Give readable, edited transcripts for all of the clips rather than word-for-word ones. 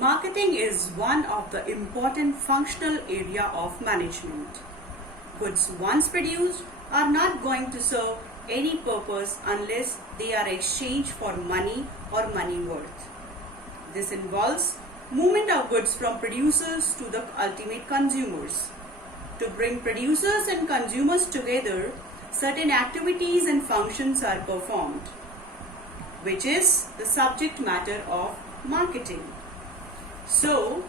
Marketing is one of the important functional area of management. Goods once produced are not going to serve any purpose unless they are exchanged for money or money worth. This involves movement of goods from producers to the ultimate consumers. To bring producers and consumers together, certain activities and functions are performed, which is the subject matter of marketing. So,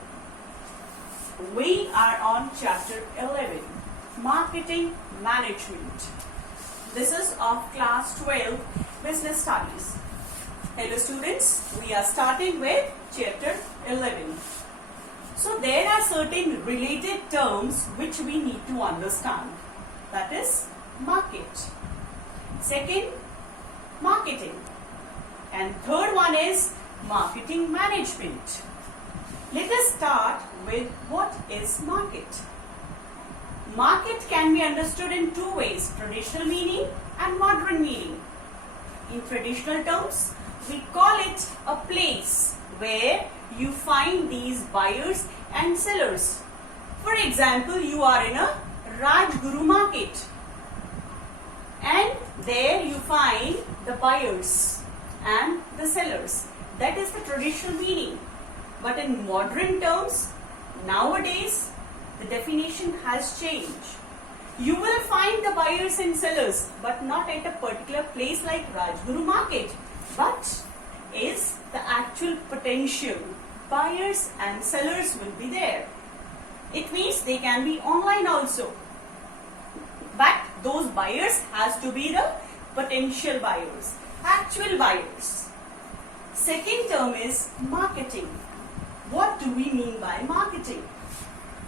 we are on chapter 11, Marketing Management. This is of class 12, Business Studies. Hello students, we are starting with chapter 11. So, there are certain related terms which we need to understand. That is market. Second, marketing. And third one is marketing management. Let us start with what is market. Market can be understood in two ways, traditional meaning and modern meaning. In traditional terms, we call it a place where you find these buyers and sellers. For example, you are in a Rajguru market and there you find the buyers and the sellers. That is the traditional meaning. But in modern terms, nowadays, the definition has changed. You will find the buyers and sellers, but not at a particular place like Rajguru market, but is the actual potential. Buyers and sellers will be there. It means they can be online also. But those buyers has to be the potential buyers, actual buyers. Second term is marketing. What do we mean by marketing?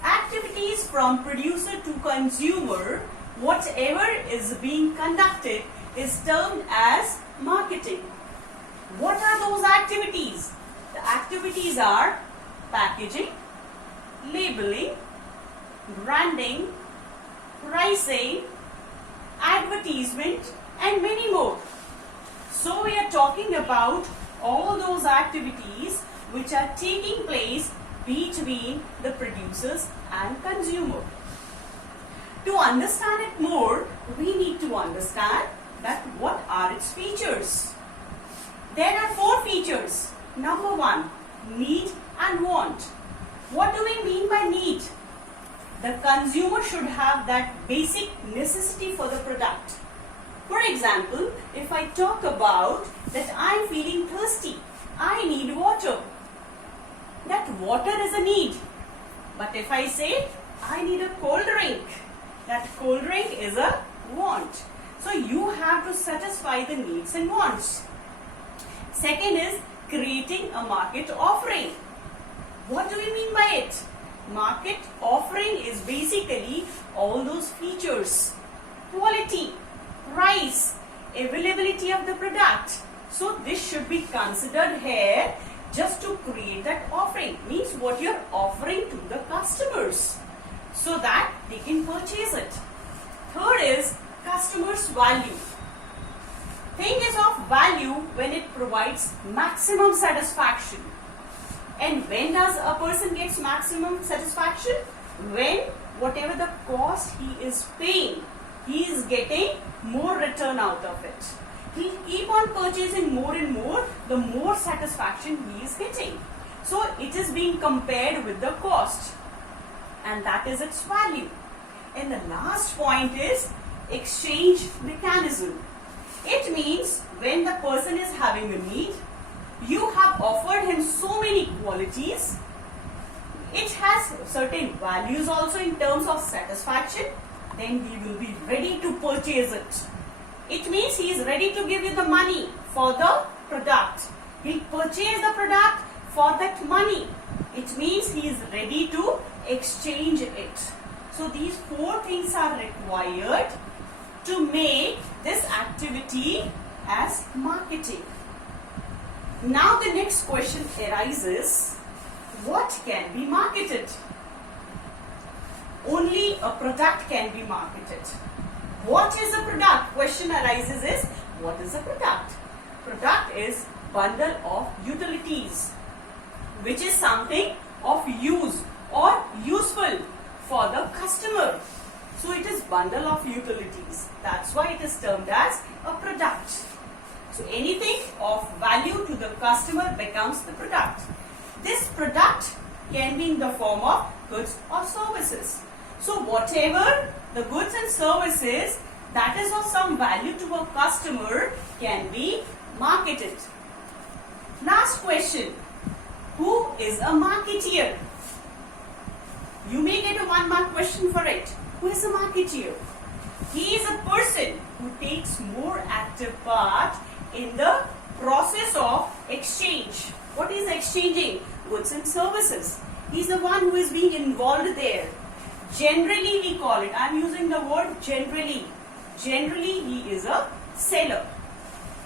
Activities from producer to consumer, whatever is being conducted is termed as marketing. What are those activities? The activities are packaging, labeling, branding, pricing, advertisement, and many more. So we are talking about all those activities which are taking place between the producers and consumer. To understand it more, we need to understand that what are its features. There are four features. Number one, need and want. What do we mean by need? The consumer should have that basic necessity for the product. For example, if I talk about that I am feeling thirsty, I need water. That water is a need. But if I say I need a cold drink, that cold drink is a want. So you have to satisfy the needs and wants. Second is creating a market offering. What do we mean by it? Market offering is basically all those features, quality, price, availability of the product. So this should be considered here just to create that offering. Means what you are offering to the customers so that they can purchase it. Third is customer's value. Thing is of value when it provides maximum satisfaction. And when does a person gets maximum satisfaction? When whatever the cost he is paying, he is getting more return out of it. He keep on purchasing more and more, the more satisfaction he is getting. So it is being compared with the cost, and that is its value. And the last point is exchange mechanism. It means when the person is having a need, you have offered him so many qualities. It has certain values also in terms of satisfaction. Then he will be ready to purchase it. It means he is ready to give you the money for the product. He'll purchase the product for that money. It means he is ready to exchange it. So these four things are required to make this activity as marketing. Now the next question arises, what can be marketed? Only a product can be marketed. What is a product? Question arises is, what is a product? Product is bundle of utilities. which is something of use or useful for the customer. So it is bundle of utilities. That's why it is termed as a product. So anything of value to the customer becomes the product. This product can be in the form of goods or services. So whatever the goods and services that is of some value to a customer can be marketed. Last question. Who is a marketeer? You may get a 1-mark question for it. Who is a marketeer? He is a person who takes more active part in the process of exchange. What is exchanging? Goods and services. He is the one who is being involved there. Generally we call it, I am using the word generally. Generally he is a seller.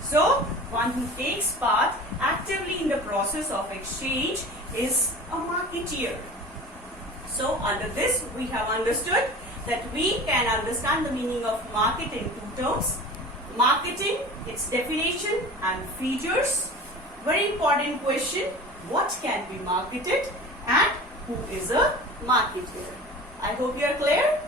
So one who takes part actively in the process of exchange is a marketeer. So under this we have understood that we can understand the meaning of market in 2 terms. Marketing, its definition and features. Very important question, what can be marketed and who is a marketeer? I hope you are clear.